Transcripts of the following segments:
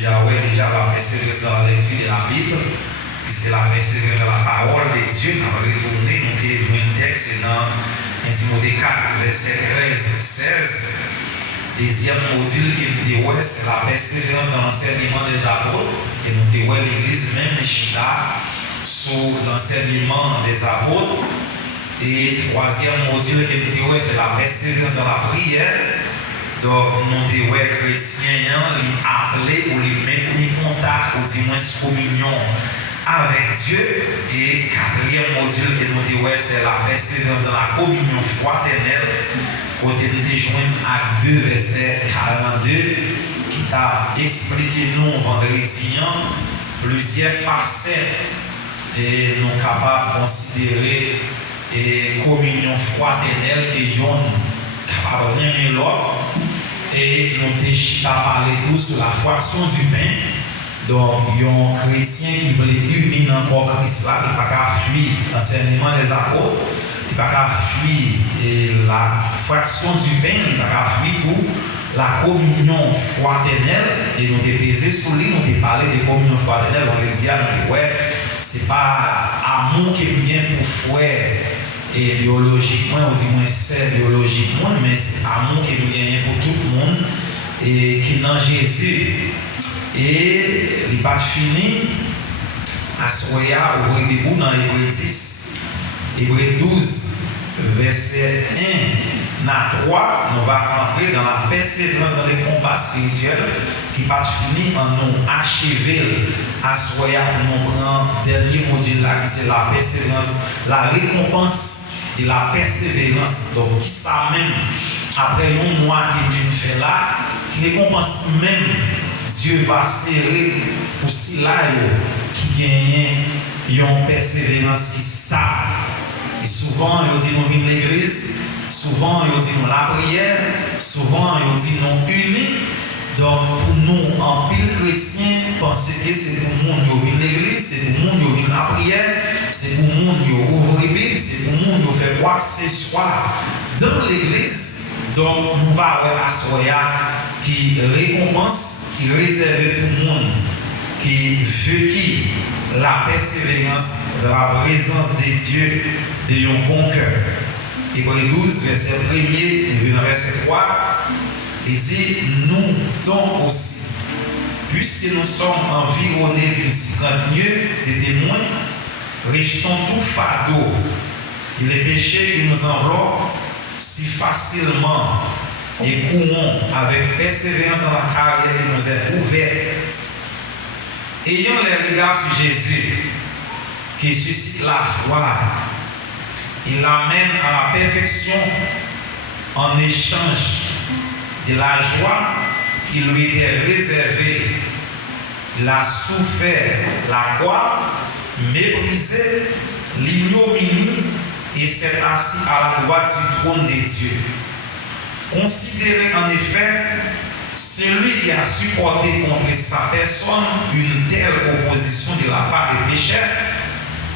déjà la persévérance dans la lecture de la Bible, puisque la persévérance dans la parole de Dieu, nous avons retourné, nous avons vu un texte dans 1 Timothée 4, verset 13-16. Deuxième module qui nous dit, c'est la persévérance dans l'enseignement des apôtres, et nous dit, l'église même de Chita, sous l'enseignement des apôtres. Et troisième module qui nous dit, c'est la persévérance dans la prière. Donc, nous disons que les chrétiens les appelés ou les maintenir contact ou du moins communion avec Dieu. Et quatrième module que nous disons, c'est la persévérance dans la communion fraternelle. Côté nous joindre à 2 verset 42 qui t'a expliqué nous vendredi plusieurs facettes et nous capables de considérer et communion fraternelle et yon capable de rien l'autre. Et nous avons parlé tout sur la fraction du pain. Donc, il y a un chrétien qui veut unir encore Christ là, qui n'a pas fuir l'enseignement des apôtres, qui n'a pas fuir la fraction du pain, qui n'a pas fuir pour la communion fraternelle. Et nous avons pesé sur lui, nous avons parlé de communion fraternelle. On a dit, ouais, ce n'est pas amour qui vient pour frère. Et biologiquement, on dit moins c'est biologiquement, mais c'est amour qui nous gagne pour tout le monde et qui est dans Jésus. Et il n'est pas fini à Soya, ouvrir des bouts dans Hébreu 10, Hébreu 12, verset 1 à 3, nous allons entrer dans la persévérance dans les combats spirituels qui pas fini en nous achever à Soya pour nous prendre le dernier module là, qui c'est la persévérance, la récompense et la persévérance. Donc, qui ça même, après un mois que Dieu fait là, qui récompense même, Dieu va serrer pour si là, qui gagne une persévérance qui stable. Et souvent, il dit nous venons de l'église, souvent, il dit nous la prière, souvent, il dit nous unis. Donc, pour nous, en pile chrétien, penser que c'est pour le monde qui vient de l'église, c'est pour le monde qui vient de la prière, c'est pour le monde qui ouvre la Bible, c'est pour le monde qui fait quoi que ce soit dans l'église. Donc, nous allons avoir à Soya qui récompense, qui réserve pour le monde, qui veut la persévérance, la présence de Dieu de un bon cœur. Hébreu 12, verset 1er, verset 3. Il dit, nous donc aussi, puisque nous sommes environnés d'une si grande nuée de témoins, rejetons tout fardeau et les péchés qui nous enveloppent si facilement et courons avec persévérance dans la carrière qui nous est ouverte. Ayant les regards sur Jésus, qui suscite la foi, il l'amène à la perfection en échange de la joie qui lui était réservée. Il a souffert la croix, méprisé l'ignominie et s'est assis à la droite du trône de Dieu. Considérez en effet celui qui a supporté contre sa personne une telle opposition de la part des pécheurs,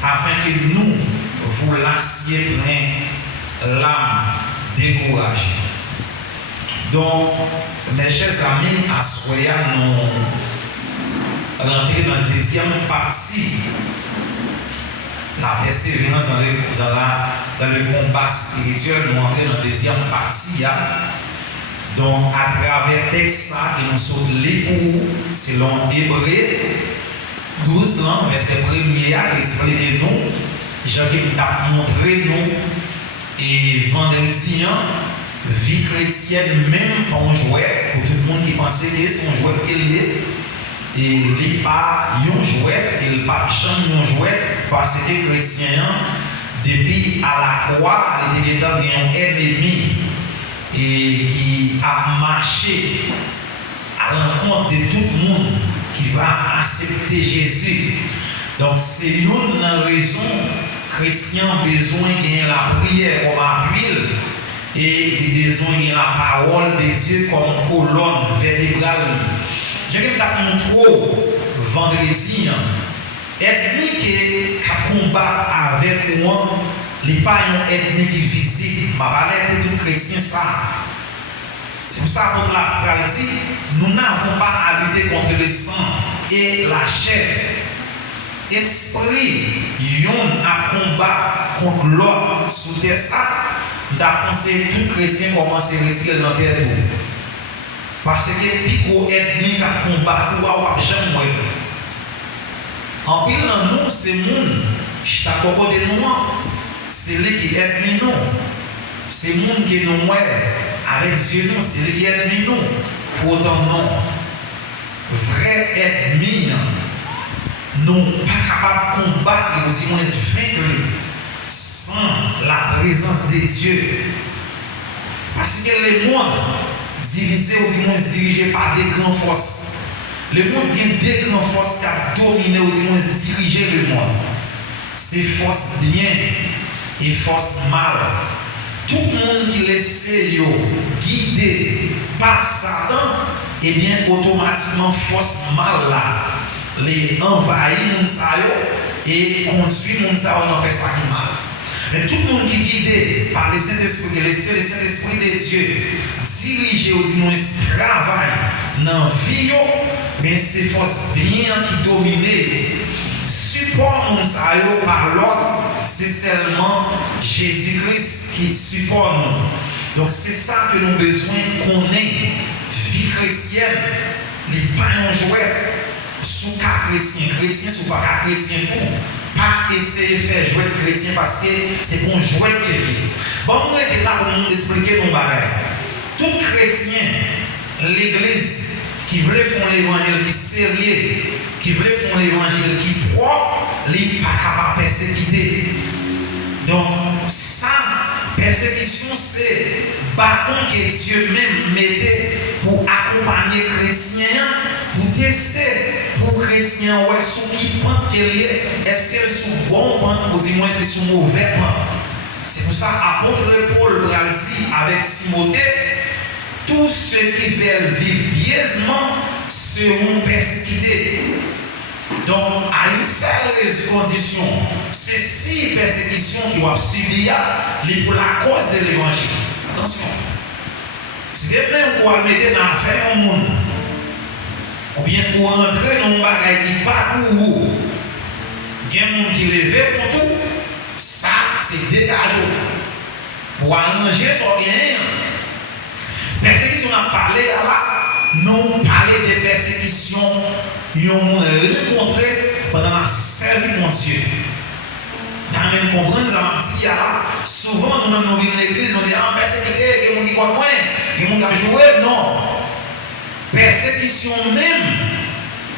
afin que nous vous lassiez plein l'âme découragée. Donc, mes chers amis, à Soya, nous rentrons dans la deuxième partie, la persévérance dans le combat spirituel, nous rentrons dans la deuxième partie. Donc, à travers le texte qui nous sauve les pour, selon Hébreu 12, verset 1er, qui explique nous, Jean qui nous a montré nous, et vendredi, vie chrétienne, même en jouet, pour tout le monde qui pensait que son jouet qu'il est, et il n'est pas un jouet, il n'est pas un jouet, parce que les chrétiens, depuis à la croix, il était dans un ennemi et qui a marché à l'encontre de tout le monde qui va accepter Jésus. Donc, c'est une raison chrétien besoin de la prière comme appui et besoin de la parole de Dieu comme colonne vertébrale. Je vais vous montrer vendredi, ethnie qui combat avec moi, les pas une ethnie qui visite, ma palette de tout chrétien ça. C'est pour ça qu'on a dit, nous n'avons pas à lutter contre le sang et la chair. Esprit, yon a combat contre l'autre sous terre ça. Nous avons pensé tout chrétien commence à retirer dans terre tout. Parce que pico ethnique a combat pour avoir jamais moi. En pile dans nous, c'est monde qui t'a côté de nous. C'est lui qui ethnie nous. C'est monde qui nous moi avec Dieu nous, c'est lui qui ethnie nous. Pour autant non. Vrai ethnie, nous pas capable de combattre et du moins vaincre sans la présence de Dieu. Parce que les mondes divisés ou du moins dirigés par des grandes forces. Le monde a des grandes forces qui ont dominé ou du moins dirigé le monde. C'est force bien et force mal. Tout le monde qui laisse guider par Satan, eh bien automatiquement force mal là les envahit et conduit les gens à faire ça qui mal. Mais tout le monde qui est guidé par le Saint-Esprit, le Saint-Esprit de Dieu, dirigé ou du moins travail dans la vie, mais c'est force bien qui domine. Support nous par l'autre, c'est seulement Jésus-Christ qui supporte nous. Donc c'est ça que nous avons besoin qu'on ait. Vie chrétienne, les pas un jouet sous cas chrétien, chrétien sous pas cas chrétien tout. Pas essayer de faire jouer chrétien parce que c'est bon jouet que est. Bon, on est là pour nous expliquer nos bagages. Tout chrétien, l'église qui veut faire l'évangile qui sérieux, qui veut faire l'évangile qui propre, il n'est pas capable de persécuter. Donc, ça, persécution, c'est bâton que Dieu même mettait pour accompagner les chrétiens, pour tester, pour les chrétiens, ouais, sous qui pente qu'elle est, est-ce qu'elle est sous bon pente ou du moins c'est sous mauvais pente. C'est pour ça apôtre Paul a dit avec Timothée, tous ceux qui veulent vivre pieusement seront persécutés. Donc, à une seule condition, c'est si persécution qui va subir pour la cause de l'évangile. Attention. Si même pour mettre dans l'affaire au monde, ou bien pour entrer dans un bagage qui pas pour vous, il y a des gens qui lèvent pour tout, ça, c'est dégagé. Pour arranger son bien. Persécution, on a parlé là, nous parlons de persécution. Ils ont rencontré pendant la service de mon Dieu. Quand même comprendre ça, souvent nous nous venons de l'église, on dit ah persécuté, il y a des gens qui croient moins, il y a des gens qui jouent, non. Persécution même,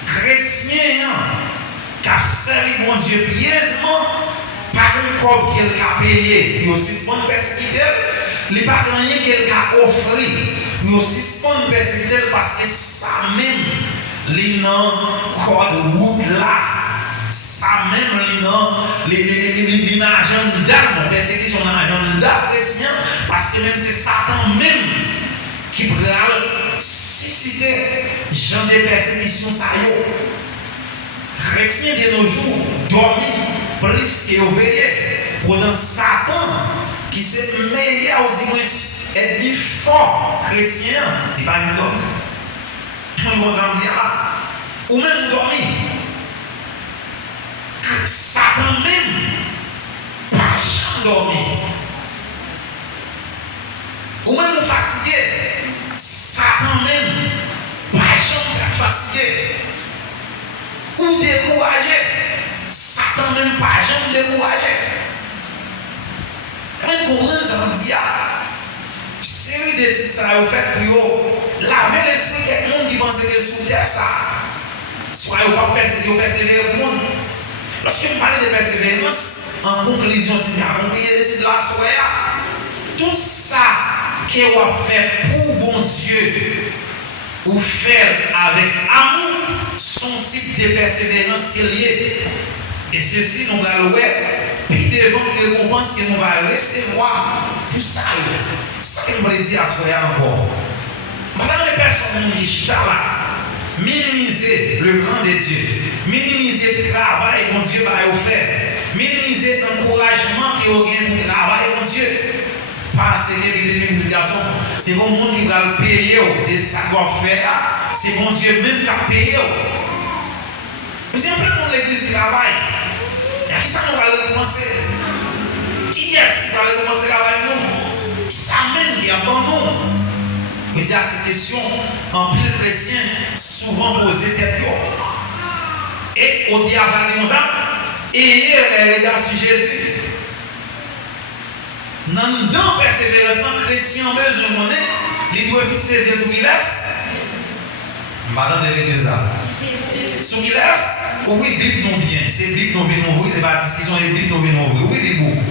chrétien, qui a servi mon Dieu pieusement, par un corps qu'il a payé, il aussi se persécuté, il n'y a pas gagné qu'il a offert, il aussi se persécuté parce que ça même. Les noms code route là, ça même les agents d'âme, persécution dans l'agent d'âme chrétien, parce que même c'est Satan même qui peut susciter genre de persécution ça y est. Chrétien de nos jours dorment plus que veillé. Pendant Satan qui c'est meilleur ou du moins être plus fort chrétien, il va nous dormir. Ou même dormir. Satan même, pas jamais dormir. Ou même fatigué. Satan même, pas jamais fatigué. Ou découragé. Satan même, pas jamais découragé. Même comprendre ça, on dit, série de titres ça a fait pour laver l'esprit de quelqu'un qui pense que sous terre ça. Soit vous pas persévérer au monde. Lorsque vous parlez de persévérance, en conclusion, c'est accomplir les titres là, tout ça que vous fait pour bon Dieu, ou faire avec amour, son type de persévérance qu'il y est. Et ceci, nous allons voir, puis devant les récompenses que nous allons recevoir pour ça. C'est ça que je voulais dire à ce moment encore. Maintenant, les personnes qui sont là, minimiser le plan de Dieu, minimiser le travail que Dieu va faire, minimiser l'encouragement qu'il y a pour le travail de Dieu. Parce que les multiplications, c'est bon monde qui va le payer de savoir-faire. C'est bon Dieu même qui a payé. Vous savez, on l'église travaille. Et qui ça nous va recommencer? Qui est-ce qui va recommencer le travail? Nous. Ça même qui a bon nous. Vous savez, cette question, en pile chrétien, souvent posée tête. Et au diable, dit ça, ayez les regards sur Jésus. Dans persévérance, chrétien en besoin de monnaie, il doit fixer les yeux sur qui laisse. Madame de l'église là. Sur qui laisse, ouvrez la Bible non bien. C'est la Bible non bien ouvrir, c'est pas la discussion, c'est la Bible non bien ouvrir. Ouvrez la Bible.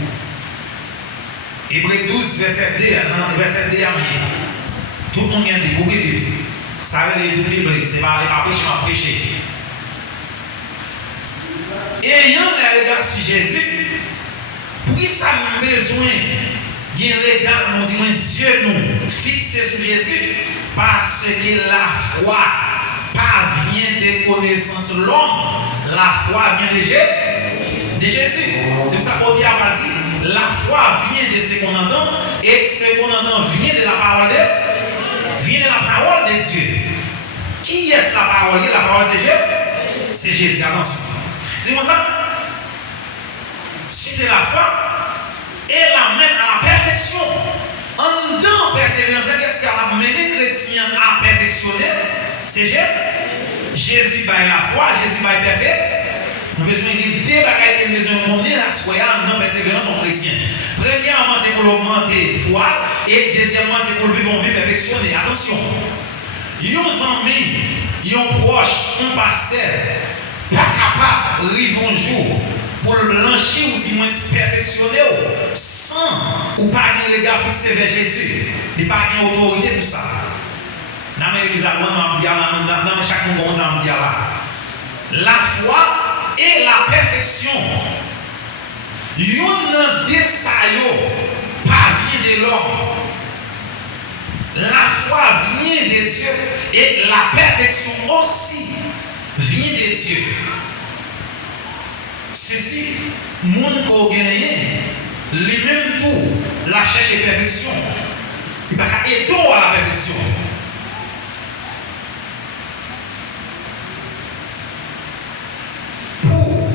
Hébreux 12, verset 2, verset 2 à tout le monde vient de Bible. Ouvrez la Bible. Ça veut dire que la Bible, c'est pas prêcher, mais prêcher. Ayant les regards sur Jésus, pour qui ça a besoin d'un regard, nous disons, yeux nous fixés sur Jésus, parce que la foi parvient des connaissances de l'homme, la foi vient de Jésus. C'est pour ça qu'on dit à dit, la foi vient de ce qu'on entend, et ce qu'on entend vient de la parole de Dieu. Qui est la parole? La parole c'est Jésus. C'est Jésus. Attention. Dis-moi ça. Si c'est la foi, elle amène à la perfection. En dedans, persévérance, qu'est-ce qui a mené les chrétiens à perfectionner? C'est Jésus by la foi, Jésus by perfect. Nous avons besoin de deux bagages que nous devons mener la soya dans persévérance en chrétien. Premièrement, c'est pour augmenter la foi, et deuxièmement, c'est pour vivre en vie perfectionnée. Attention, yon amis, yon proche, un pasteur, pas capable de vivre un jour pour le blanchir ou du moins perfectionner sans ou pas un regard fixé vers Jésus. Il n'y a pas une autorité pour ça. Dans l'église, dans chaque monde, on dit la foi et la perfection. Yon desayo pas vient de l'homme. La foi vient de Dieu et la perfection aussi vient de Dieu. Ceci, monde qu'on gagne, lui-même tout, la cherche de perfection. Il va aider à la perfection. Pour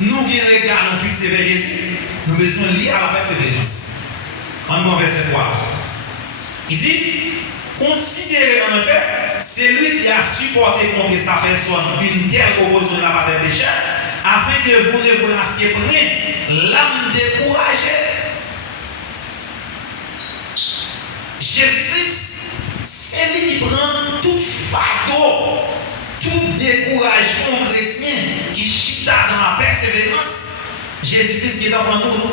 nous qui regardons nous fixer vers Jésus, nous besoin lier à la persévérance. En verset 3. Il dit, considérez en effet, c'est lui qui a supporté contre sa personne une telle opposition de la part des pécheurs, afin que vous ne vous lassiez point l'âme découragée. Jésus-Christ, c'est lui qui prend tout fardeau, tout découragement chrétien qui chita dans la persévérance. Jésus-Christ qui est en tout.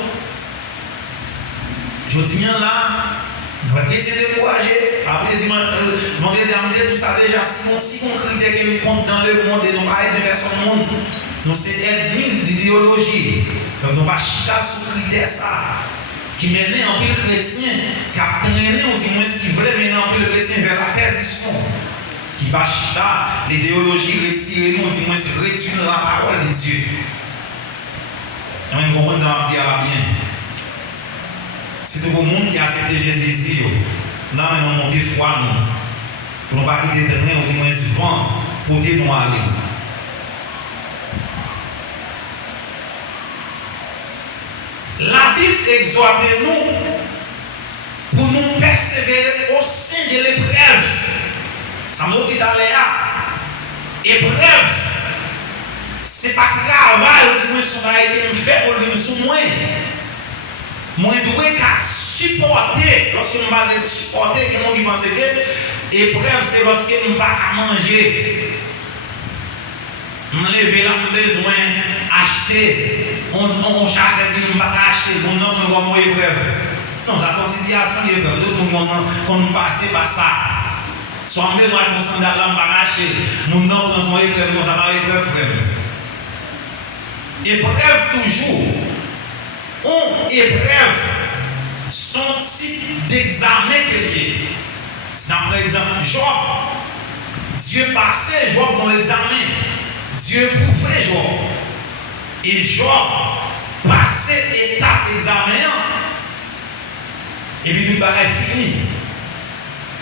Je dis là, nous allons essayer de décourager. Après, mon désir tout ça déjà, si on critère qui nous compte dans le monde et nous parlons de personnes au monde. Nous sommes ennemis d'idéologie. Donc nous ne pas chita sous critère ça. Qui mène en pile chrétien, qui a traîné, on dit moins ce qui voulait mener en pile chrétien vers la perdition. Qui va chita l'idéologie retirée, on dit moins c'est retirer la parole de Dieu. On va comprendre ça, on dit à la bien. C'est tout le monde qui a accepté Jésus ici. Là, on a monté foi, nous. Pour ne pas quitter le terrain, on dit moins vent, pour nous aller. La Bible exhorte nous pour nous persévérer au sein de l'épreuve. Ça nous dit d'aller à épreuve. Ce n'est pas travail que nous faisons pour nous sous moi. Moi, je dois supporter. Lorsque nous parlons de supporter, nous pensons que l'épreuve, c'est lorsque nous ne pouvons pas manger. Nous lever là, nous besoin d'acheter. On chasse et dit, nous ne pouvons pas acheter. Mon nom, nous avons une épreuve. Non, ça c'est une situation d'épreuve. Tout le monde, quand nous passons par ça. Soit on besoin de sandales là, on ne peut pas acheter. Mon nom, nous avons une épreuve. Nous avons une épreuve, frère. Épreuve toujours. On épreuve son type d'examen qu'il y a. Par exemple, Job. Dieu passait Job dans l'examen. Dieu pouvait Job. Et Job passait étape d'examen. Et puis tout le bagage fini.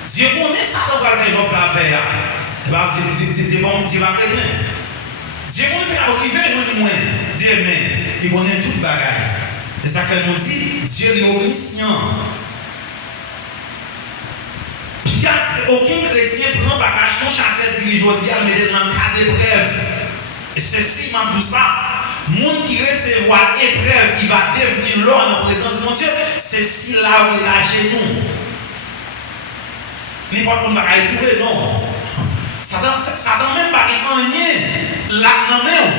Dieu connaît ça dans le faire comme ça faire. C'est pas Dieu bon, Dieu va chrétien. Dieu connaît ça va arriver moi demain. Il connaît tout le bagage. C'est ça que nous dit, Dieu est omniscient. Puis aucun chrétien prend le bagage ton chasseur dirige aujourd'hui à mettre dans le cas d'épreuve. Et ceci m'a tout ça. Monde qui recevra épreuve, qui va devenir l'homme en présence de mon Dieu, c'est si là où il a genou. N'importe quoi va éprouver, non. Ça donne même pas rien là dans même.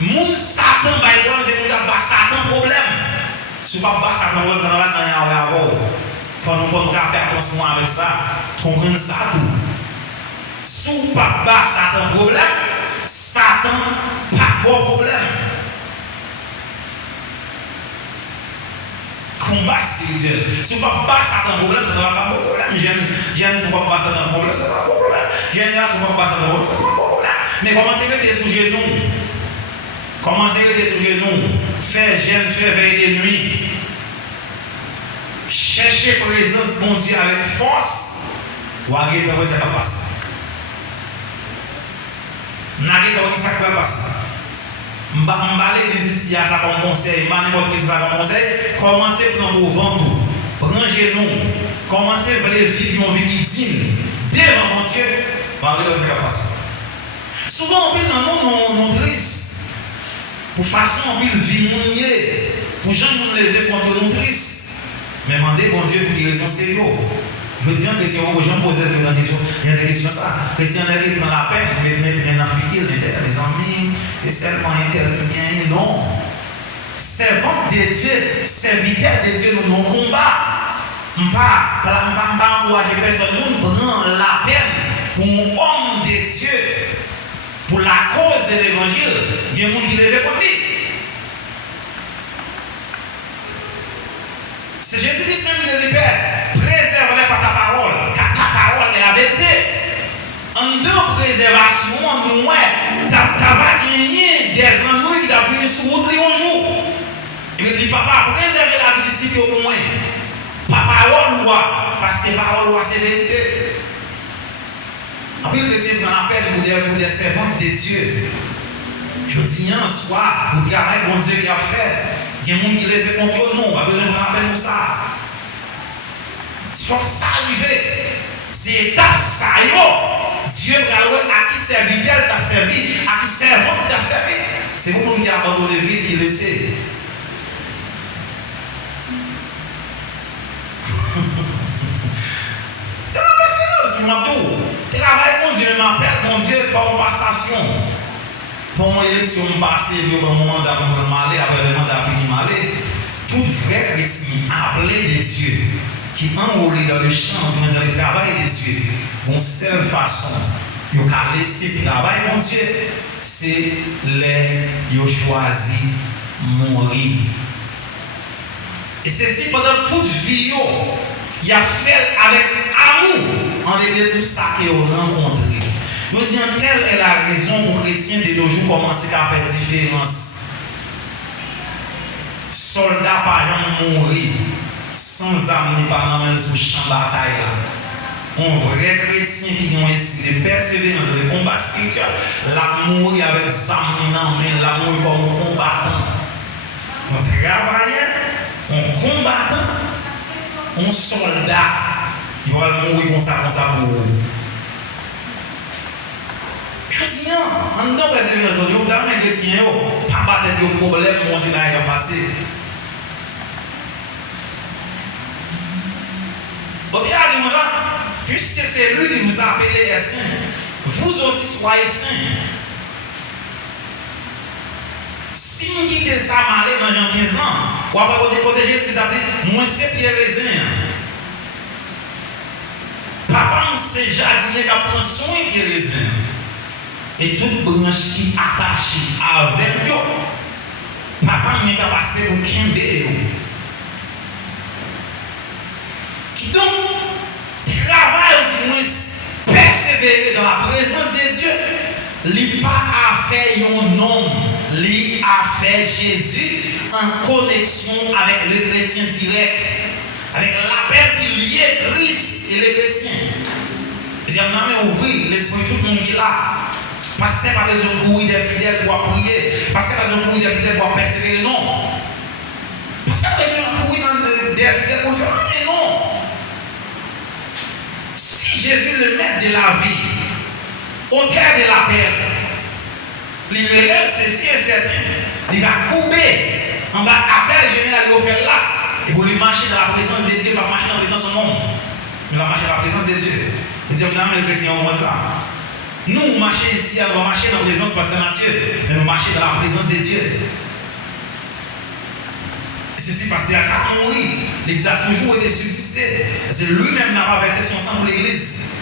Moun Satan va y voir, c'est mon gars, Satan problème. Si vous ne pas Satan problème, vous n'avez rien à voir. Il faut faire attention avec ça. Comprendre ça tout. Si vous ne pas Satan problème, Satan pas bon problème. Combat spirituel. Si vous ne pas Satan problème, ça ne va pas bon problème. Je ne faut pas Satan problème, ça ne va pas bon problème. Je ne faut pas Satan problème, ça ne va pas bon problème. Mais commencez à mettre sous genoux. Commencez à être sur genoux, faire jeûne, faire veille de nuit. Chercher la présence de mon Dieu avec force. Ou à guetter où ça va passer. N'a guetter où ça va passer. M'baller des ici à ça comme conseil, n'importe qui ça comme conseil. Commencez à prendre vos ventres, prendre genoux. Commencez à vivre une vie qui digne. Devant mon Dieu, à guetter où ça va passer. Souvent on peut dans mon triste. Pour façon on peut vivre mounier, pour gens nous lever contre nous Christ. Mais demandez bon Dieu pour des raisons sérieuses. Je dis un chrétien, aux gens posent des questions, il y a des questions ça. Chrétien qui prend la peine, mais en Afrique, les amis, et seulement un tel qui gagne, non. Servant de Dieu, serviteur de Dieu, nous non combat. Pas encourager personne, nous prend la peine pour un homme de Dieu. Pour la cause de l'évangile, il y a des gens qui lèvent contre lui. C'est Jésus-Christ qui dit, Père, préserve-les par ta parole, car ta parole est la vérité. En deux préservations, en deux mois, tu vas gagner des ennuis qui t'ont venu sur route un jour. Il dit, papa, préserve la vie d'ici au moins. Par parole, loi, parce que parole, loi, c'est vérité. Après, le chrétien dans la peine pour des servants de Dieu. Je dis un soir, pour travailler bon Dieu qui a fait. Il y a des gens qui lèvent contre eux, non, pas besoin de prendre la peine pour ça. Il faut que ça arrive. C'est étape ça, Dieu va louer à qui serviteur t'a servi, à qui servant t'a servi. C'est beaucoup qui a abandonné la vie qui le sait. Travail, mon Dieu, m'appelle, mon Dieu, par ma station. Pour mon élection, je passe, pour mon mandat, pour m'aller, après le mandat fini, m'aller. Tout vrai chrétien, appelé de Dieu, qui enrôlé dans le champ, dans le travail de Dieu, une seule façon, il a laissé le travail, mon Dieu, c'est les choisi mourir. Et ceci pendant toute vie, il a fait avec amour. En dehors de tout ça qu'il a rencontré. Nous disons, telle est la raison pour les chrétiens de nos jours commencer à faire différence. Soldats par exemple mourir sans âme ni par l'âme sur le champ de bataille. Un vrai chrétien qui a un esprit de persévérance, de combat spirituel, la mourir avec âme ni âme, la mourir comme un combattant. Un travailleur, un combattant, un soldat. Il va mourir comme ça pour vous. Chrétien, en tant que persévérance, vous avez un chrétien, pas battre de problème, mon Dieu n'a passé. Puisque c'est lui qui vous a appelé les saints, vous aussi soyez saints. Si vous quittez ça, malé dans 15 ans, ou après vous protéger ce qu'ils appellent, moi c'est Pierre Raisin. Papa, c'est jardinier qui prend soin de raisin. Et toute branche qui attache avec eux, papa m'a capacité pour qu'aimer. Qui donc travaille, persévérer dans la présence de Dieu, il n'a pas à faire un homme. lui a fait Jésus en connexion avec le chrétien direct, avec l'appel qui liait Christ et les chrétiens. J'aimerais ouvrir l'esprit de tout le monde qui est là. Parce que pas besoin de courir des fidèles pour prier. Parce que pas besoin de courir des fidèles pour persévérer, non. Parce que pas besoin de courir des fidèles pour le faire, mais non. Si Jésus le maître de la vie, auteur de l'appel, il révèle ceci et certain. Il va couper en bas appel général il va faire là. Et pour lui marcher dans la présence de Dieu, il va marcher dans la présence de son monde. Il va marcher dans la présence de Dieu. Il dit, non, mais le chrétien, on va ça. Nous, marcher ici, on va marcher dans la présence de Pasteur Mathieu, mais nous marcher dans la présence de Dieu. Ceci parce qu'il a mouru, l'Église a toujours été subsisté. C'est lui-même n'a pas versé son sang pour l'Église.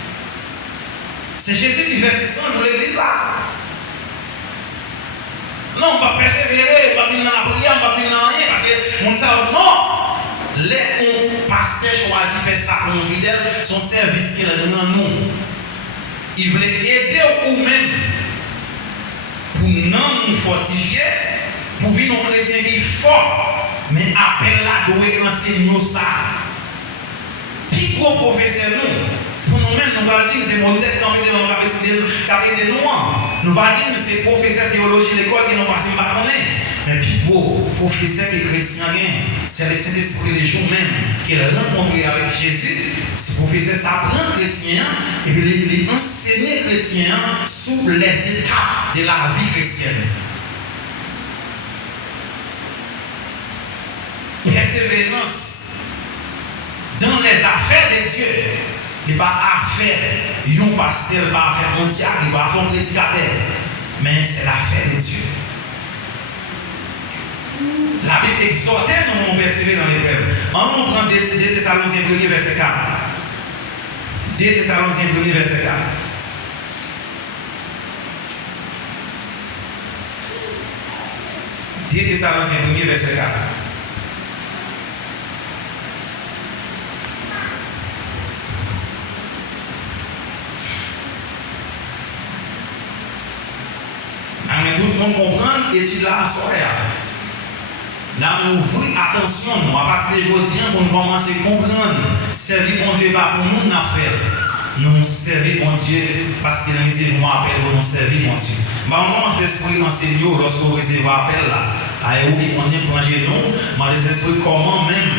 C'est Jésus qui verse son sang pour l'Église là. Non, on va persévérer, on va venir dans la prière, on va venir dans rien, parce que mon savent non. Les pasteurs choisit faire ça pour nos fidèles, son service qu'il rend nous. Il voulait aider ou même pour nous fortifier, pour vivre nos chrétiens qui sont forts, mais appel là doit enseigner ça. Puis gros professeur nous, pour nous-mêmes, nous allons dire que c'est mon tête quand on va étudier, nous allons dire que c'est professeur de théologie de l'école qui nous passent par connaître. Mais puis gros professeur qui est chrétien, c'est le Saint-Esprit les jours même qu'il a rencontré avec Jésus. Ce professeur s'apprend chrétien et puis il enseigne chrétien sous les étapes de la vie chrétienne. Persévérance dans les affaires de Dieu. Il n'est pas affaire d'un pasteur, il n'est pas affaire d'un diacre, il n'est pas affaire d'un prédicateur. Mais c'est l'affaire de Dieu. La Bible exhortait nous à persévérer dans l'épreuve. On nous prend 2 Thessaloniciens 1er verset 4. 2 Thessaloniciens 1er verset 4. « 2 Thessaloniciens 1er verset 4. Mais tout le monde comprend l'étude là, soirée. Là, nous ouvrons attention, nous, à partir de aujourd'hui, pour nous commencer à comprendre, servir bon Dieu pas pour nous faire. Nous servir bon Dieu parce que nous recevons un appel pour nous servir bon Dieu. On commence l'esprit enseigner lorsque vous recevez un appel là. Aïe, oui, on est plongé nous, mais l'esprit comment même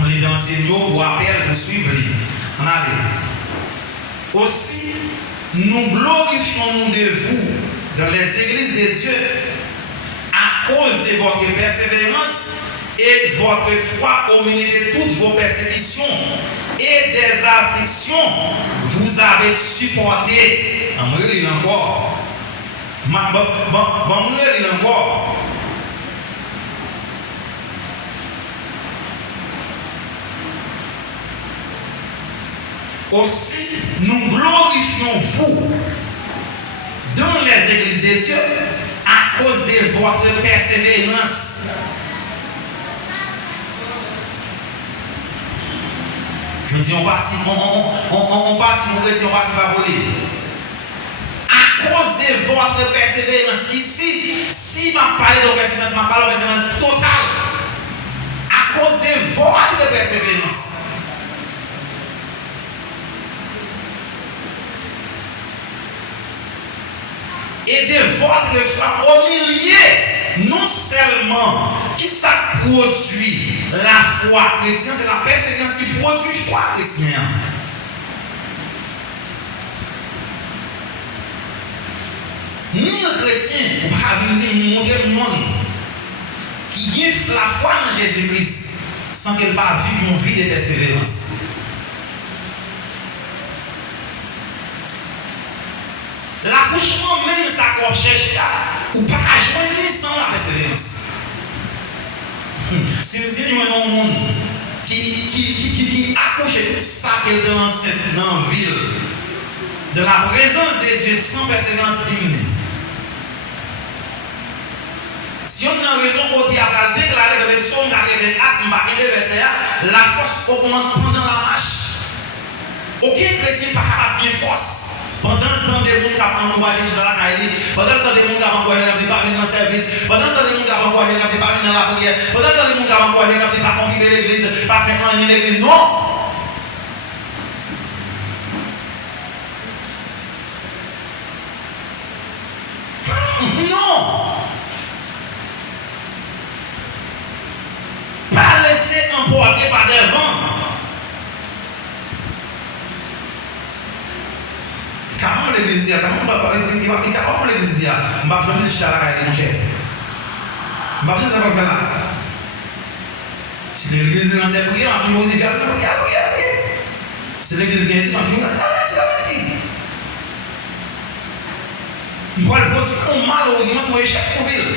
on les enseigne pour appel pour suivre lui. On allait. Aussi, nous glorifions de vous dans les églises de Dieu à cause de votre persévérance et de votre foi au milieu de toutes vos persécutions et des afflictions, vous avez supporté. Je encore. Encore. Aussi, nous glorifions vous dans les églises de Dieu à cause de votre persévérance. Je dis, on partit pour dire, on partit pas voler. À cause de votre persévérance. Ici, si je parle de persévérance, je parle de persévérance totale. À cause de votre persévérance. Et de votre foi au milieu, non seulement qui ça produit la foi chrétienne, c'est la persévérance qui produit foi chrétienne. Ni le chrétien, ou pas venir montrer le monde qui vit la foi en Jésus-Christ sans qu'il pas vivre une vie de persévérance. L'accouchement même ça qu'on cherche ou pas à joindre sans la persévérance. Si nous avons un monde qui accouche tout ça qu'elle est enceinte dans la ville, de la présence de Dieu sans persévérance digne. Si on a raison côté à déclarer dans les psaumes 84, la force augmente pendant la marche. Aucun chrétien n'est pas capable de bien force pendant le temps des mondes a encouragé dans la caille, pendant le temps des gens qui ont encouragé, ils pas venir dans le service, pendant le temps des gens qui ont encouragé, ils pas venir dans la prière, pendant le temps des gens qui ont encouragé, ils pas contribuer l'église, pas faire rien l'église. Non! Non! Pas laisser emporter par des vents. Comment l'église a? Comment l'église a? Je ne vais pas besoin de jeter à la caille, mon cher. Je ne vais pas besoin de ça faire là. Si l'église est dans ses prières, on a toujours dit, regarde, regarde. Si l'église est dans ses prières, on a toujours dit, il va produire un mal aux humains, c'est un échec pour ville.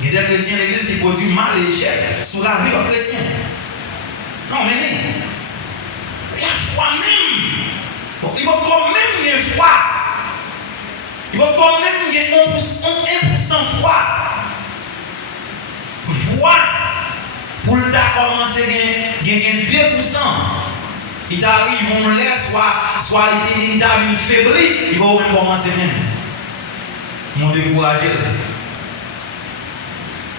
Il y a des chrétiens de l'église qui produisent mal et échec sur la vie des chrétiens. Non, mais il y a foi même. Il va quand même y avoir foi. Il va quand même y avoir 1% foi. Foi pour le commencer à gagner 2%. Il t'arrive, on le laisse, soit il t'arrive faibli, il va même commencer même. Mon découragé.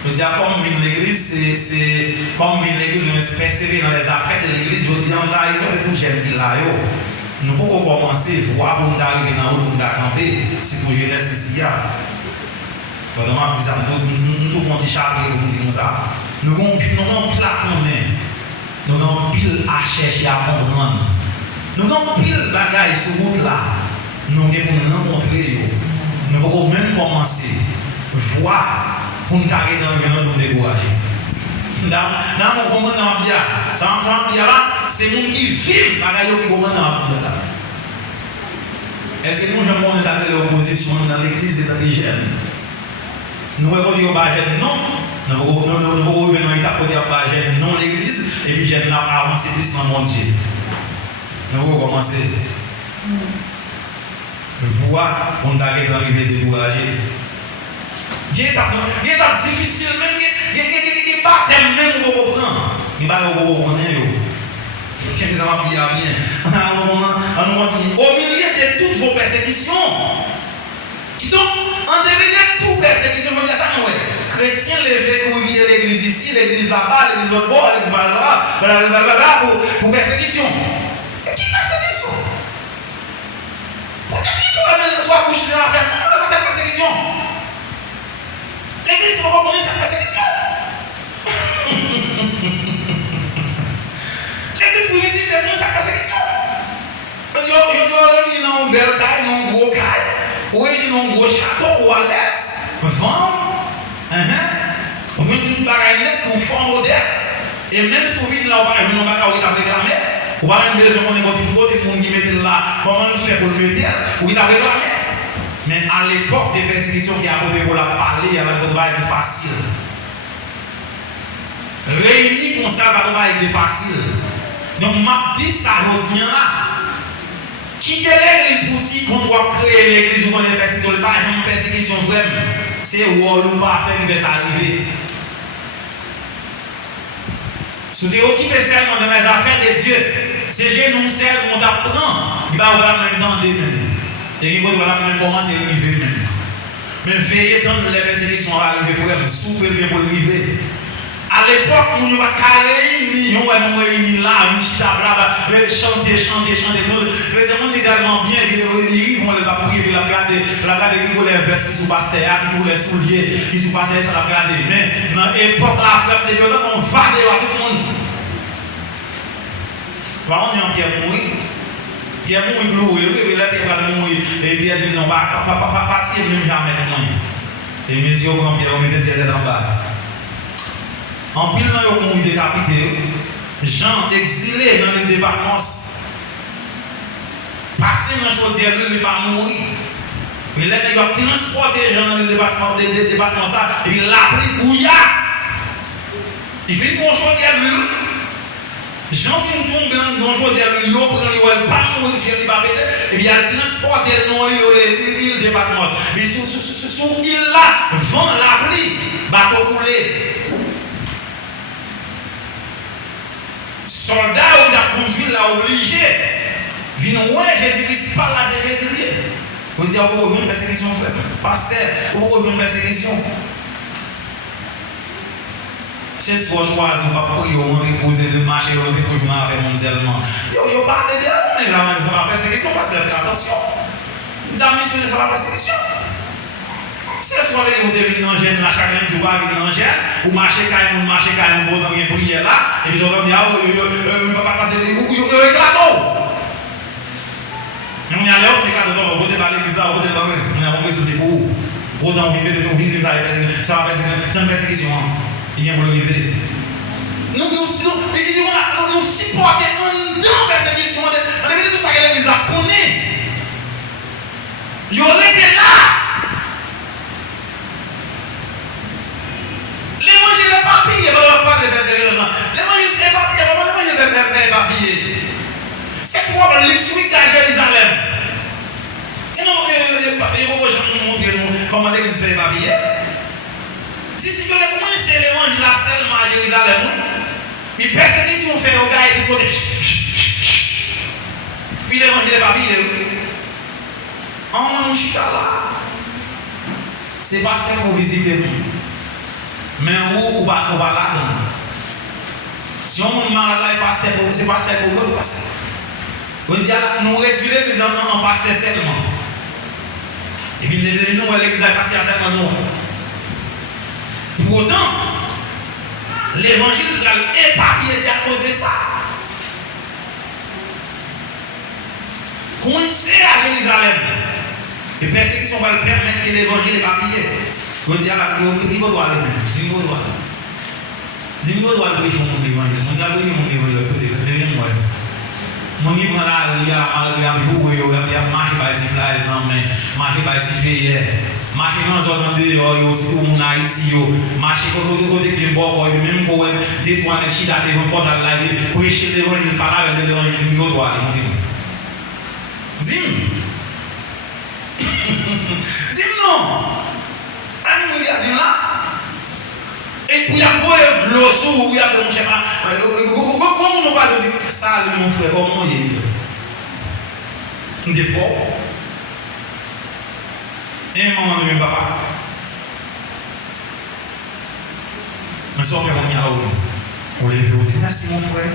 Je dis à forme de l'église, c'est forme de l'église, on se persévérer dans les affaires de l'église. Je dis, on a raison de tout j'aime là. Nous pouvons commencer à voir pour nous arriver dans l'eau, pour nous camper, si pour gérer ceci. Pendant que nous faisons un petit chapitre pour nous dire ça. Nous avons pile à connaître. Nous avons pile à chercher à comprendre. Nous avons pile de bagages sur route là. Nous avons rencontrer. Nous pouvons même commencer à voir pour nous arrêter dans le monde décourager. Dans mon commandant bien, ça là, c'est les gens qui vivent dans le commandant bien. Est-ce que nous avons des oppositions dans l'église et dans les jeunes? Nous avons dit au Bajen non. Nous avons revenir dans l'état pour dire au Bajen non l'église et puis j'aime avancer plus dans mon Dieu. Nous avons commencé. Voir on t'arrête d'arriver découragé. Il est difficile même, il est pas même pour comprendre. Il va vous comprendre. Qu'est-ce que ça va dire bien? Au milieu de toutes vos persécutions, donc en début de toutes persécutions, je dis ça, non, chrétiens levés pour venir à l'église ici, l'église là-bas, l'église l'autre bord, l'église là-bas, pour persécution. Et qui persécution? Pourquoi il faut que soit couché dans la ferme? Comment cette persécution? L'église, c'est pour connaître cette persécution. L'église, vous visitez cette persécution. Parce que vous êtes dans une belle taille, dans un gros caille, ou dans un gros château, ou à l'est, vendre, vous venez tout bagaille net pour faire un modèle. Et même si vous venez là, vous n'avez pas réclamé. Ou pas même besoin qu'on ait un côté de monde qui met là, comment nous faire pour le mettre, ou qui t'a réclamé. Mais à l'époque des persécutions qui a posé pour la parler, à la combat était facile. Réunir comme ça, la combat était facile. Donc, m'a dit ça, je dis là. Quitter l'église pour dire qu'on doit créer l'église où on est persécution, pas une persécution vraiment. C'est où on va faire que ça arrive. Si tu es occupé seulement dans les affaires de Dieu, c'est chez nous seuls qu'on t'apprend, il va avoir même temps de même. Et il va même commencer à arriver même. Mais veillez dans les persécutions à arriver, il faut souffrir bien pour arriver. À l'époque, on ne va pas réunir, on va nous réunir là, chanter. Je veux dire, on dit également bien, on ne va pas prier, la garde pour les vestes qui sont passées, pour les souliers qui sont passés, ça la garde. Mais dans l'époque, la femme de Dieu, on va voir tout le monde. On est en Pierre mourir. Pierre mourir, glorieux, la Pierre va mourir. Et Pierre dit non, pas partir, même jamais de moi. Et mes yeux, quand Pierre, on met Pierre en bas. En pile, ils ont mouru décapité. Jean exilé dans les départements. Passé dans le chaudière, il n'est pas mourir. Mais là, il a transporté les gens dans le département, et il l'a pris bouillard. Il fait une chaudière, lui. Jean vient tomber dans le chaudière, il prend le pas mourir, il va péter, et puis il a transporté le département. Mais sur l'île là, vent la pluie, bateau coulé. Soldats ou la conduite l'a obligé. Viens ouais, Jésus-Christ parle à ses résiliés. Vous dites, vous avez une persécution, frère. Pasteur, vous avez une persécution. C'est ce que je choisis, vous pas prier, vous reposer, vous marcher, vous avez toujours avec mon zèlement. Vous parlez de mais là, ça va persécution, pasteur, faites attention. Dans la mission, ça va persécution. Si ce soir, vous devez dans gêne, là, chacun du va dans gêne, vous marchez quand même, vous avez une prière là, et puis je vous dis, vous ne pas passer, vous éclatez. On y a l'air, on est là, on va voter par l'église, on va voter par l'église, on va voter pour vous. Pour autant, ça va persécution. Il y a un lever. Nous supportons un temps persécution. On a dit tout ça que l'église a connu. Il aurait été là. L'évangile n'est pas payé, on ne va pas de persévérance. L'évangile n'est pas payé, l'évangile n'est pas payé. C'est quoi le suite à Jérusalem? Et non, il faut montrer comment l'église fait éparpiller. Si vous avez commencé l'évangile là seulement à Jérusalem, puis persécution fait au gars et du côté. Puis l'évangile n'est pas payé. En chica là, c'est pasteur pour visiter nous. Mais où va là-dedans? Si on est malade là, c'est pasteur pour vous, pasteur. Vous dites, nous réduisons les enfants en pasteur seulement. Et puis nous, l'église est passée à seulement nous. Pour autant, l'évangile est éparpillé, c'est à cause de ça. Coincé à Jérusalem, les persécutions vont permettre que l'évangile est éparpillé. Vous dites, il faut droit aller. Dis-moi, droit aller pour mon évangile. Mon gars, mon évangile, devine-moi. Mon livre là, il y a joué, il y a marché par des flyers, marché par des flyers. Marché dans la zone de aussi pour mon Haïti, marché côté qui est bon, même pour des points de chita, des bons dans la vie, pour échouer l'évangile, parler avec l'évangile, dis-moi, droit aller. Dis-moi. Dis-moi non. Ami, dis là. Et puis, il y a de l'eau sous, il y a de mon schéma. Comment on va dire ça, mon frère, comment il est? On dit fort. Et maman de mon papa. Mais ça, on fait combien là-haut? On les veut, on dit merci, mon frère.